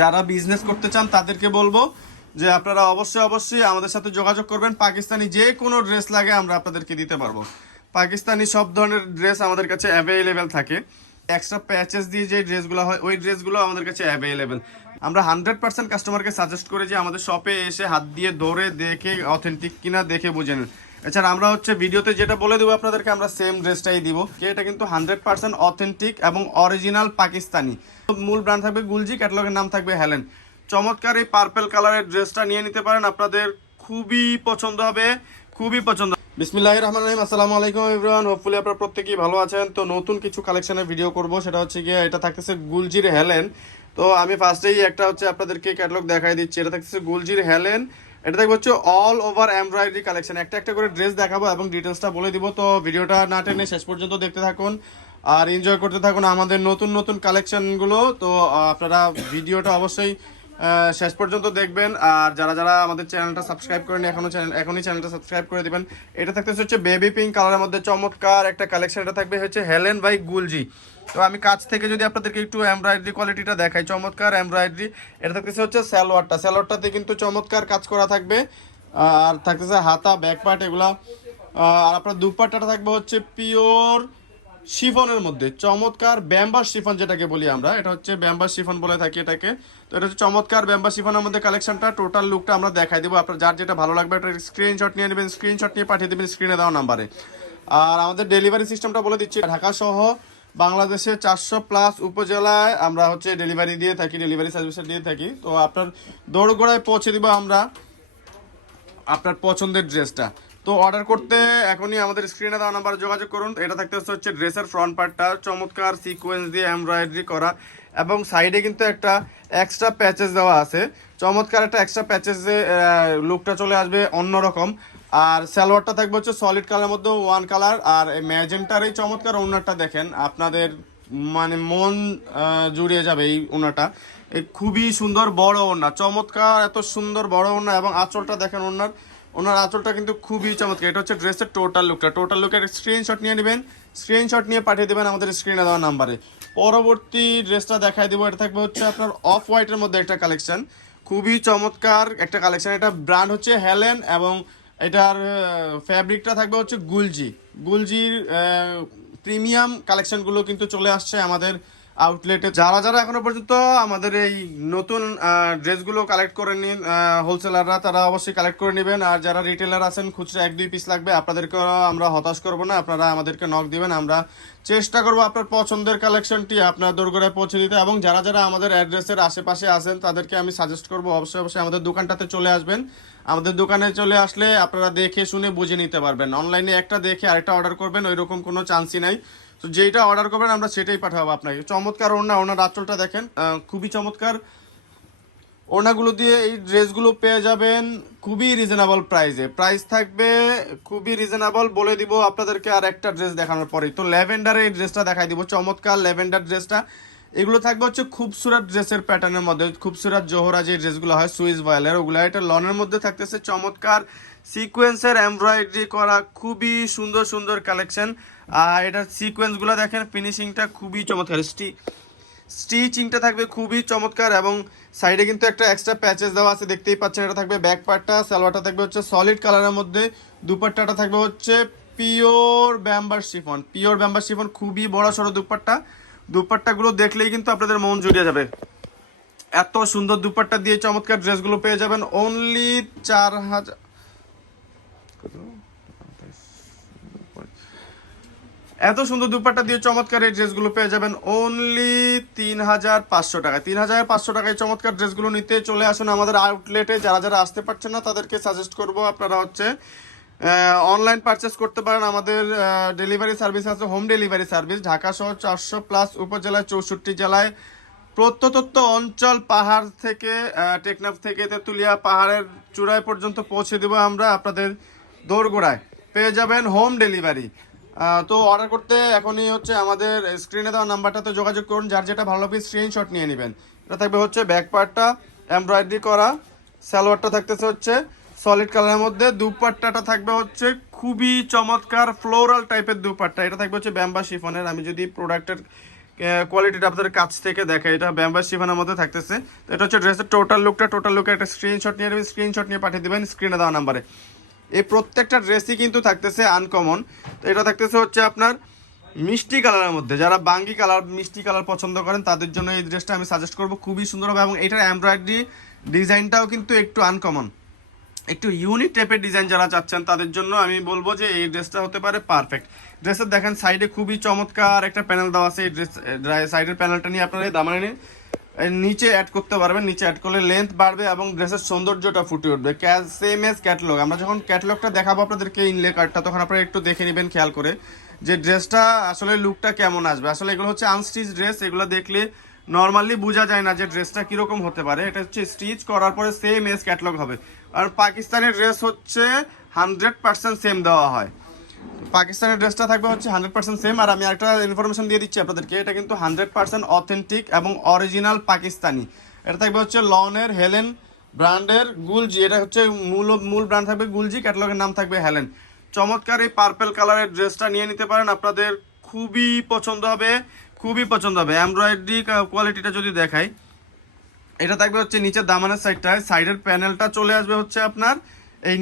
যারা বিজনেস করতে চান তাদেরকে বলবো যে আপনারা অবশ্যই অবশ্যই আমাদের সাথে যোগাযোগ করবেন। পাকিস্তানি যে কোনো ড্রেস লাগে আমরা আপনাদেরকে দিতে পারবো। পাকিস্তানি সব ধরনের ড্রেস আমাদের কাছে অ্যাভেলেবেল থাকে। এক্সট্রা প্যাচেস দিয়ে যে ড্রেসগুলো হয় ওই ড্রেসগুলো আমাদের কাছে অ্যাভেলেবেল। আমরা 100% কাস্টমারকে সাজেস্ট করি যে আমাদের শপে এসে হাত দিয়ে ধরে দেখে অথেন্টিক কিনা দেখে বুঝে নিন। এছাড়া আমরা হচ্ছে ভিডিওতে যেটা বলে দেবো আপনাদেরকে আমরা সেম ড্রেসটাই দিব, যে এটা কিন্তু 100% অথেন্টিক এবং অরিজিনাল পাকিস্তানি। মূল ব্র্যান্ড থাকবে গুলজি, ক্যাটালগের নাম থাকবে হেলেন। চমৎকার এই পার্পল কালারের ড্রেসটা নিয়ে নিতে পারেন, আপনাদের খুবই পছন্দ হবে, খুবই পছন্দ। বিসমিল্লাহির রহমানির রহিম। আসসালামু আলাইকুম এভরিওয়ান, হোপফুলি আপনারা প্রত্যেকেই ভালো আছেন। তো নতুন কিছু কালেকশনের ভিডিও করব, সেটা হচ্ছে গিয়ে এটা থাকতেছে গুলজির হেলেন। তো আমি ফার্স্টেই একটা হচ্ছে আপনাদেরকে ক্যাটালগ দেখাই দিচ্ছি। এটা থাকতেছে গুলজির হেলেন, এটা থাকবে হচ্ছে অল ওভার এমব্রয়ডারি কালেকশন। একটা একটা করে ড্রেস দেখাবো এবং ডিটেলসটা বলে দিব। তো ভিডিওটা না টেনে শেষ পর্যন্ত দেখতে থাকুন আর এনজয় করতে থাকুন আমাদের নতুন নতুন কালেকশনগুলো। তো আপনারা ভিডিওটা অবশ্যই শেষ পর্যন্ত দেখবেন। আর যারা যারা আমাদের চ্যানেলটা সাবস্ক্রাইব করেন এখনই চ্যানেলটা সাবস্ক্রাইব করে দিবেন। এটা থাকতেছে হচ্ছে বেবি পিঙ্ক কালারের মধ্যে চমৎকার একটা কালেকশন। এটা থাকবে হচ্ছে হেলেন বাই গুলজি। তো আমি কাছ থেকে যদি আপনাদেরকে একটু এমব্রয়ডারি কোয়ালিটিটা দেখাই, চমৎকার এমব্রয়ডারি। এটা থাকতেছে হচ্ছে স্যালোয়ারটাতে কিন্তু চমৎকার কাজ করা থাকবে। আর থাকতেছে হাতা, ব্যাক পার্ট এগুলা। আর আপনার দুপাট্টাটা থাকবে হচ্ছে পিওর শিফনের মধ্যে, চমৎকার ব্যাম্বার শিফন যেটাকে বলি আমরা, এটা হচ্ছে ব্যাম্বার শিফন বলে থাকি এটাকে। তো এটা হচ্ছে চমৎকার ব্যাম্বার শিফনের মধ্যে কালেকশনটা। টোটাল লুকটা আমরা দেখাই দেবো, আপনার যার যেটা ভালো লাগবে একটা স্ক্রিনশট নিয়ে নেবেন, স্ক্রিনশট নিয়ে পাঠিয়ে দেবেন স্ক্রিনে দেওয়া নাম্বারে। আর আমাদের ডেলিভারি সিস্টেমটা বলে দিচ্ছি, ঢাকা সহ বাংলাদেশের 400+ উপজেলায় আমরা হচ্ছে ডেলিভারি দিয়ে থাকি, ডেলিভারি সার্ভিস দিয়ে থাকি। তো আপনার দৌড়গোড়ায় পৌঁছে দিব আমরা আপনার পছন্দের ড্রেসটা। তো অর্ডার করতে এখনই আমাদের স্ক্রিনে দেওয়া নাম্বারে যোগাযোগ করুন। এটা থাকতে হচ্ছে ড্রেসের ফ্রন্ট পার্টটা চমৎকার সিকোয়েন্স দিয়ে এমব্রয়ডারি করা এবং সাইডে কিন্তু একটা এক্সট্রা প্যাচেস দেওয়া আছে। চমৎকার একটা এক্সট্রা প্যাচেসে লুকটা চলে আসবে অন্যরকম। আর সালোয়ারটা থাকবে হচ্ছে সলিড কালারের মধ্যে ওয়ান কালার। আর ম্যাজেন্টার এই চমৎকার ওনারটা দেখেন, আপনাদের মানে মন জুড়িয়ে যাবে এই ওনাটা। এই খুবই সুন্দর বড় ওড়না, চমৎকার এত সুন্দর বড় ওড়না। এবং আঁচলটা দেখেন, ওনার আঁচলটা কিন্তু খুবই চমৎকার। এটা হচ্ছে ড্রেসের টোটাল লুকের স্ক্রিনশট নিয়ে নেবেন, স্ক্রিনশট নিয়ে পাঠিয়ে দেবেন আমাদের স্ক্রিনে দেওয়া নাম্বারে। পরবর্তী ড্রেসটা দেখাই দেবো। এটা থাকবে হচ্ছে আপনার অফ হোয়াইটের মধ্যে একটা কালেকশন, খুবই চমৎকার একটা কালেকশন। এটা ব্র্যান্ড হচ্ছে হেলেন এবং এটার ফ্যাব্রিকটা থাকবে হচ্ছে গুলজির প্রিমিয়াম কালেকশনগুলো কিন্তু চলে আসছে আমাদের আউটলেটে। যারা যারা এখনো পর্যন্ত আমাদের এই নতুন ড্রেসগুলো কালেক্ট করে নিন, হোলসেলাররা তারা অবশ্যই কালেক্ট করে নেবেন। আর যারা রিটেলার আছেন খুচরা 1-2 পিস লাগবে, আপনাদেরকে আমরা হতাশ করবো না, আপনারা আমাদেরকে নক দিবেন, আমরা চেষ্টা করবো আপনার পছন্দের কালেকশনটি আপনার দোরগোড়ায় পৌঁছে দিতে। এবং যারা যারা আমাদের অ্যাড্রেসের আশেপাশে আছেন তাদেরকে আমি সাজেস্ট করবো অবশ্যই অবশ্যই আমাদের দোকানটাতে চলে আসবেন। আমাদের দোকানে চলে আসলে আপনারা দেখে শুনে বুঝে নিতে পারবেন। অনলাইনে একটা দেখে আরেকটা অর্ডার করবেন ওইরকম কোনো চান্সই নাই। তো যেটা অর্ডার করবেন আমরা সেটাই পাঠাবো আপনাকে। চমৎকার ওড়নার আঁচলটা দেখেন, খুবই চমৎকার। ওড়নাগুলো দিয়ে এই ড্রেসগুলো পেয়ে যাবেন খুবই রিজনেবল প্রাইসে। প্রাইস থাকবে খুবই রিজনেবল, বলে দিব আপনাদেরকে আর একটা ড্রেস দেখানোর পরেই। তো ল্যাভেন্ডারের এই ড্রেসটা দেখাই দিব, চমৎকার ল্যাভেন্ডার ড্রেসটা। এগুলো থাকবে হচ্ছে খুবসুরত ড্রেসের প্যাটার্নের মধ্যে, খুবসুরত জোহরা যে ড্রেসগুলো হয় সুইস ভয়েলের ওগুলো। এটা লনের মধ্যে থাকতেছে চমৎকার সিকোয়েন্সের এমব্রয়ডারি করা খুবই সুন্দর সুন্দর কালেকশন। আর এটার সিকোয়েন্সগুলো দেখেন, ফিনিশিংটা খুবই চমৎকার, স্টিচিংটা থাকবে খুবই চমৎকার। এবং সাইডে কিন্তু একটা এক্সট্রা প্যাচেস দেওয়া আছে, দেখতেই পাচ্ছেন। এটা থাকবে ব্যাক পার্টটা, সালোয়ারটা থাকবে হচ্ছে সলিড কালারের মধ্যে, দুপাট্টাটা থাকবে হচ্ছে পিওর ব্যাম্বার শিফন, খুবই বড় সড়ো দুপাট্টাগুলো দেখলেই কিন্তু আপনাদের মন জুড়িয়ে যাবে। এত সুন্দর দুপাট্টা দিয়ে চমৎকার ড্রেসগুলো পেয়ে যাবেন অনলি 4000। এত সুন্দর দুপাট্টা দিয়ে চমৎকার এই ড্রেসগুলো পেয়ে যাবেন অনলি 3500 টাকায়। 3500 টাকায় চমৎকার ড্রেসগুলো নিতে চলে আসুন আমাদের আউটলেটে। যারা যারা আসতে পারছেন না তাদেরকে সাজেস্ট করব আপনারা হচ্ছে অনলাইন পারচেস করতে পারেন। আমাদের ডেলিভারি সার্ভিস আছে, হোম ডেলিভারি সার্ভিস। ঢাকা সহ 400+ উপজেলায় 64 জেলায় প্রত্যন্ত অঞ্চল, পাহাড় থেকে টেকনাফ থেকে তেঁতুলিয়া পাহাড়ের চূড়ায় পর্যন্ত পৌঁছে দেবো আমরা আপনাদের দোরগোড়ায়। পেয়ে যাবেন হোম ডেলিভারি। তো অর্ডার করতে এখনই হচ্ছে আমাদের স্ক্রিনে দেওয়া নাম্বারটাতে যোগাযোগ করুন, যার যেটা ভালো লাগবে স্ক্রিনশট নিয়ে নেবেন। এটা থাকবে হচ্ছে ব্যাক পার্টটা এমব্রয়ডারি করা, সালোয়ারটা থাকতেছে হচ্ছে সলিড কালারের মধ্যে, দুপাট্টাটা থাকবে হচ্ছে খুবই চমৎকার ফ্লোরাল টাইপের দুপাট্টা। এটা থাকবে হচ্ছে ব্যাম্বা শিফনের। আমি যদি প্রোডাক্টের কোয়ালিটিটা আপনাদের কাছ থেকে দেখে, এটা ব্যাম্বার শিফনের মধ্যে থাকতেছে। তো এটা হচ্ছে ড্রেসের টোটাল লুকের একটা স্ক্রিনশট নিয়ে নেবেন, স্ক্রিনশট নিয়ে পাঠিয়ে দেবেন স্ক্রিনে দেওয়া নাম্বারে। এই প্রত্যেকটা ড্রেসই কিন্তু থাকতেছে আনকমন। তো এটা থাকতেছে হচ্ছে আপনার মিষ্টি কালারের মধ্যে, যারা বাঙ্গি কালার মিষ্টি কালার পছন্দ করেন তাদের জন্য এই ড্রেসটা আমি সাজেস্ট করবো, খুবই সুন্দর হবে। এবং এটার এমব্রয়ডারি ডিজাইনটাও কিন্তু একটু আনকমন, একটু ইউনিক টাইপের ডিজাইন যারা চাচ্ছেন তাদের জন্য আমি বলবো যে এই ড্রেসটা হতে পারে পারফেক্ট। ড্রেসের দেখেন সাইডে খুবই চমৎকার একটা প্যানেল দেওয়া আছে, এই ড্রেস সাইডের প্যানেলটা নিয়ে আপনারা এই দামানে নিচে অ্যাড করতে পারবেন, নিচে অ্যাড করলে লেন্থ বাড়বে এবং ড্রেসের সৌন্দর্যটা ফুটে উঠবে, সেম এজ ক্যাটালগ। আমরা যখন ক্যাটালগটা দেখাবো আপনাদেরকে ইনলে কার্ডটা, তখন আপনারা একটু দেখে নেবেন খেয়াল করে যে ড্রেসটা আসলে লুকটা কেমন আসবে। আসলে এগুলো হচ্ছে আনস্টিচ ড্রেস, এগুলো দেখলে নর্মালি বোঝা যায় না যে ড্রেসটা কীরকম হতে পারে। এটা হচ্ছে স্টিচ করার পরে সেম এজ ক্যাটালগ হবে। আর পাকিস্তানের ড্রেস হচ্ছে 100% সেম দেওয়া হয়, পাকিস্তানের ড্রেসটা থাকবে হচ্ছে 100% সেম। আর আমি একটা ইনফরমেশন দিয়ে দিচ্ছি আপনাদেরকে, এটা কিন্তু 100% অথেন্টিক এবং অরিজিনাল পাকিস্তানি। এটা থাকবে হচ্ছে লনের হেলেন ব্র্যান্ডের গুলজি, এটা হচ্ছে মূল ব্র্যান্ড থাকবে গুলজি, ক্যাটালগের নাম থাকবে হেলেন। চমৎকার এই পার্পেল কালারের ড্রেসটা নিয়ে নিতে পারেন, আপনাদের খুবই পছন্দ হবে, খুবই পছন্দ হবে। এমব্রয়ডারি কোয়ালিটিটা যদি দেখাই, এটা থাকবে হচ্ছে নিচের দামানের সাইডটায়, সাইডের প্যানেলটা চলে আসবে হচ্ছে আপনার এই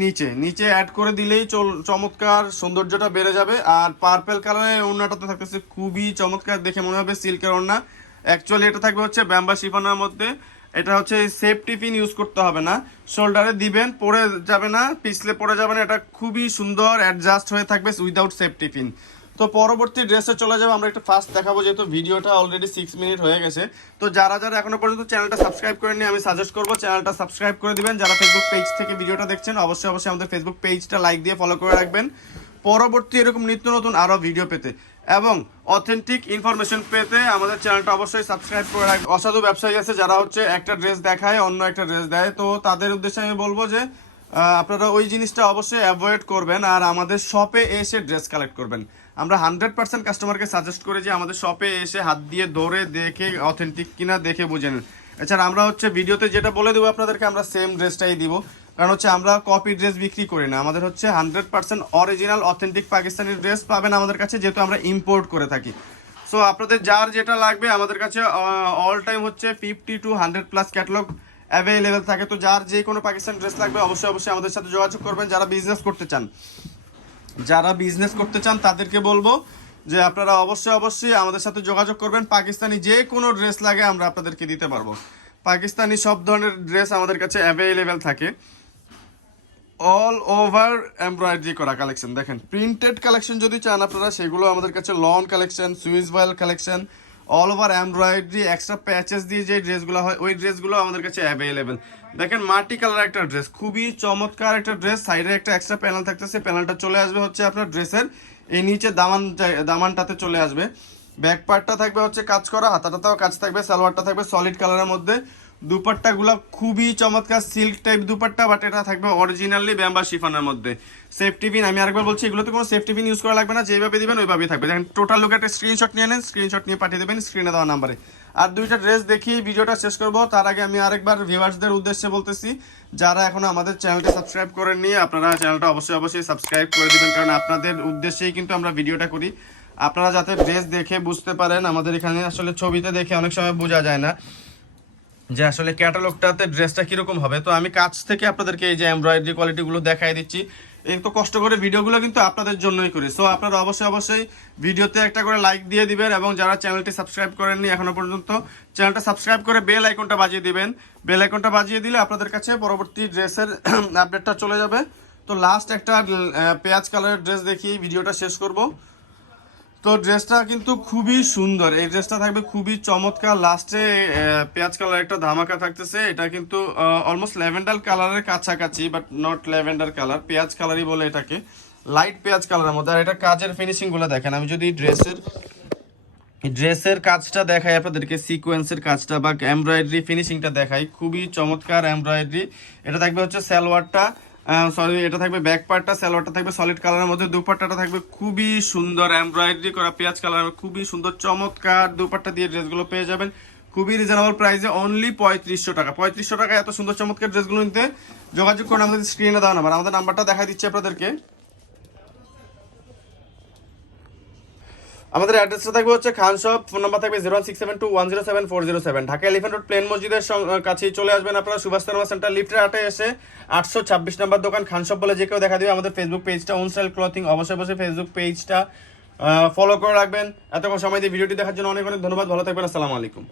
নিচে অ্যাড করে দিলেই চমৎকার সৌন্দর্যটা বেড়ে যাবে। আর পার্পেল কালারের ওড়নাটাতে থাকতেছে খুবই চমৎকার, দেখে মনে হবে সিল্কের ওড়না। অ্যাকচুয়ালি এটা থাকবে হচ্ছে ব্যাম্বা শিফনের মধ্যে। এটা হচ্ছে সেফটি পিন ইউজ করতে হবে না, শোল্ডারে দিবেন পরে যাবে না, পিছলে পড়ে যাবে না, এটা খুবই সুন্দর অ্যাডজাস্ট হয়ে থাকবে উইদাউট সেফটি পিন। তো পরবর্তী ড্রেসে চলে যাবো, আমরা একটা ফার্স্ট দেখাবো যেহেতু ভিডিওটা অলরেডি 6 মিনিট হয়ে গেছে। তো যারা এখনো পর্যন্ত চ্যানেলটা সাবস্ক্রাইব করেননি, আমি সাজেস্ট করবো চ্যানেলটা সাবস্ক্রাইব করে দিবেন। যারা ফেসবুক পেজ থেকে ভিডিওটা দেখছেন অবশ্যই আমাদের ফেসবুক পেজটা লাইক দিয়ে ফলো করে রাখবেন, পরবর্তী এরকম নিত্য নতুন আরও ভিডিও পেতে এবং অথেন্টিক ইনফরমেশন পেতে আমাদের চ্যানেলটা অবশ্যই সাবস্ক্রাইব করে রাখবেন। অসাধু ব্যবসায়ী আছে যারা হচ্ছে একটা ড্রেস দেখায় অন্য একটা ড্রেস দেয়, তো তাদের উদ্দেশ্যে আমি বলবো যে আপনারা ওই জিনিসটা অবশ্যই অ্যাভয়েড করবেন আর আমাদের শপে এসে ড্রেস কালেক্ট করবেন। আমরা 100% কাস্টমারকে সাজেস্ট করি যে আমাদের শপে এসে হাত দিয়ে ধরে দেখে অথেন্টিক কিনা দেখে বুঝে নেন। এছাড়া আমরা হচ্ছে ভিডিওতে যেটা বলে দেবো আপনাদেরকে, আমরা সেম ড্রেসটাই দিব, কারণ হচ্ছে আমরা কপি ড্রেস বিক্রি করি না। আমাদের হচ্ছে 100% অরিজিনাল অথেন্টিক পাকিস্তানি ড্রেস পাবেন আমাদের কাছে, যেহেতু আমরা ইম্পোর্ট করে থাকি। সো আপনাদের যার যেটা লাগবে আমাদের কাছে অল টাইম হচ্ছে 50 to 100+ ক্যাটালগ অ্যাভেলেবেল থাকে। তো যার যে কোনো পাকিস্তানি ড্রেস লাগবে অবশ্যই আমাদের সাথে যোগাযোগ করবেন। যারা বিজনেস করতে চান তাদেরকে বলবো যে আপনারা অবশ্যই আমাদের সাথে যোগাযোগ করবেন। পাকিস্তানি যে কোনো ড্রেস লাগে আমরা আপনাদেরকে দিতে পারবো, পাকিস্তানি সব ধরনের ড্রেস আমাদের কাছে অ্যাভেলেবেল থাকে। অল ওভার এমব্রয়ডারি করা কালেকশন, দেখেন প্রিন্টেড কালেকশন যদি চান আপনারা সেগুলো আমাদের কাছে, lawn collection, Swiss voile collection, all over embroidery extra patches দিয়ে যে ড্রেসগুলো হয় ওই ড্রেসগুলো আমাদের কাছে অ্যাভেলেবেল। দেখেন মাল্টি কালার একটা ড্রেস, খুবই চমৎকার একটা ড্রেস, সাইডে একটা এক্সট্রা প্যানেল থাকতেছে, প্যানেলটা চলে আসবে হচ্ছে আপনার ড্রেসের এই নিচে দামানটাতে চলে আসবে। ব্যাক পার্টটা থাকবে হচ্ছে কাজ করা, হাতাটাতেও কাজ থাকবে, সালোয়ারটা থাকবে সলিড কালারের মধ্যে। দুপাট্টাগুলো খুবই চমৎকার সিল্ক টাইপ দুপাট্টা, বাট এটা থাকবে অরিজিনালি ব্যাম্বা শিফনের মধ্যে। সেফটি পিন আমি আরেকবার বলছি, এগুলোতে কোনো সেফটি পিন ইউজ করা লাগবে না, যেভাবে দিবেন ওইভাবেই থাকবে। দেখেন টোটাল লুক একটা স্ক্রিনশট নিয়ে নেন, স্ক্রিনশট নিয়ে পাঠিয়ে দেবেন স্ক্রিনে দেওয়া নাম্বারে। আর দুইটা ড্রেস দেখিয়ে ভিডিওটা শেষ করবো, তার আগে আমি আরেকবার ভিউয়ার্সদের উদ্দেশ্যে বলতেছি, যারা এখনো আমাদের চ্যানেলটা সাবস্ক্রাইব করেননি আপনারা চ্যানেলটা অবশ্যই সাবস্ক্রাইব করে দিবেন, কারণ আপনাদের উদ্দেশ্যেই কিন্তু আমরা ভিডিওটা করি। আপনারা যাতে ড্রেস দেখে বুঝতে পারেন, আমাদের এখানে আসলে ছবিতে দেখে অনেক সময় বোঝা যায় না যে আসলে ক্যাটালগটাতে ড্রেসটা কীরকম হবে। তো আমি কাছ থেকে আপনাদেরকে এই যে এমব্রয়ডারি কোয়ালিটিগুলো দেখাই দিচ্ছি, এই তো কষ্ট করে ভিডিওগুলো কিন্তু আপনাদের জন্যই করি। সো আপনারা অবশ্যই ভিডিওতে একটা করে লাইক দিয়ে দিবেন এবং যারা চ্যানেলটি সাবস্ক্রাইব করেননি এখনো পর্যন্ত চ্যানেলটা সাবস্ক্রাইব করে বেল আইকনটা বাজিয়ে দিবেন। বেল আইকনটা বাজিয়ে দিলে আপনাদের কাছে পরবর্তী ড্রেসের আপডেটটা চলে যাবে। তো লাস্ট একটা পেঁয়াজ কালারের ড্রেস দেখিয়ে ভিডিওটা শেষ করব। তো ড্রেসটা কিন্তু খুবই সুন্দর, এই ড্রেসটা থাকবে খুবই চমৎকার, লাস্টে পেঁয়াজ কালার একটা ধামাকা থাকতেছে। এটা কিন্তু অলমোস্ট ল্যাভেন্ডার কালারের কাছাকাছি, বাট নট ল্যাভেন্ডার কালার, পেঁয়াজ কালারই বলে এটাকে, লাইট পেঁয়াজ কালারের মধ্যে। আর এটা কাজের ফিনিশিংগুলো দেখেন, আমি যদি ড্রেসের কাজটা দেখাই আপনাদেরকে, সিকোয়েন্সের কাজটা বা এমব্রয়ডারি ফিনিশিংটা দেখাই, খুবই চমৎকার এমব্রয়ডারি। এটা থাকবে হচ্ছে সালোয়ারটা, এটা থাকবে ব্যাক পার্টটা, সালোয়ারটা থাকবে সলিড কালারের মধ্যে, দুপাট্টাটা থাকবে খুবই সুন্দর এমব্রয়ডারি করা পেঁয়াজ কালার, খুবই সুন্দর চমৎকার দুপাট্টা দিয়ে ড্রেসগুলো পেয়ে যাবেন খুবই রিজনেবল প্রাইসে, অনলি 3500 টাকা। 3500 টাকা এত সুন্দর চমৎকার ড্রেসগুলো নিতে যোগাযোগ করুন আমাদের স্ক্রিনে দেওয়া নাম্বার। আমাদের নাম্বারটা দেখা দিচ্ছি আপনাদেরকে। আমাদের অ্যাড্রেসটা থাকবে হচ্ছে খান শপ, ফোন নাম্বার থাকবে 01672107407, ঢাকা এলিফ্যান্ট রোড প্লেন মসজিদের কাছেই চলে আসবেন আপনারা। সুভাষ সিনেমা সেন্টার লিফটের 8 এসে 826 নম্বর দোকান খান শপ বলে যে কেউ দেখা দিবে। আমাদের ফেসবুক পেজটা ওনস্টাইল ক্লথিং, অবশ্যই ফেসবুক পেজটা ফলো করে রাখবেন। এতক্ষণ সময় দিয়ে ভিডিওটি দেখার জন্য অনেক অনেক ধন্যবাদ। ভালো থাকবেন, আসসালামু আলাইকুম।